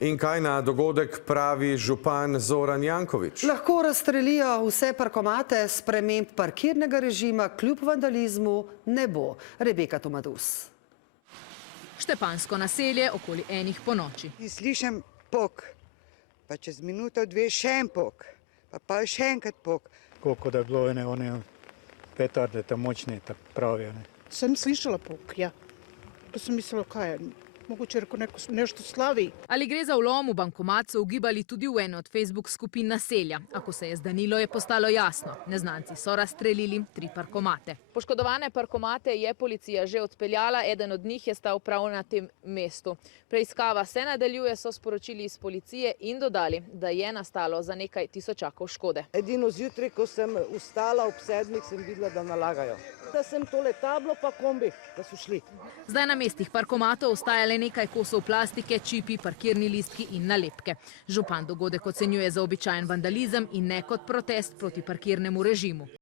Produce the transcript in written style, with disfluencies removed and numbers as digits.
In kaj na dogodek pravi župan Zoran Janković? Lahko razstrelijo vse parkomate, sprememb parkirnega režima kljub vandalizmu ne bo. Rebeka Tomadus. Štepansko naselje okoli 1 ponoči. Slišim pok, pa čez minuto, 2 še en pok, pa še enkrat pok. Koliko da je bilo one petarde, ta močne, ta pravi. Sem slišala pok, ja. Pa sem mislila, kaj je, mogoče reko nešto slavi. Ali gre za vlom v bankomat, so ugibali tudi v eno od Facebook skupin naselja. A ko se je zdanilo, je postalo jasno. Neznanci so razstrelili 3 parkomate. Poškodovane parkomate je policija že odpeljala, eden od njih je stal prav na tem mestu. Preiskava se nadaljuje, so sporočili iz policije in dodali, da je nastalo za nekaj tisočakov škode. Edino zjutraj, ko sem vstala ob 7, sem videla, da nalagajo. Da sem tole tablo pa kombi, da so šli. Zdaj na mestih parkomatov ostaja le nekaj kosov plastike, čipi, parkirni listki in nalepke. Župan dogodek ocenjuje za običajen vandalizem in ne kot protest proti parkirnemu režimu.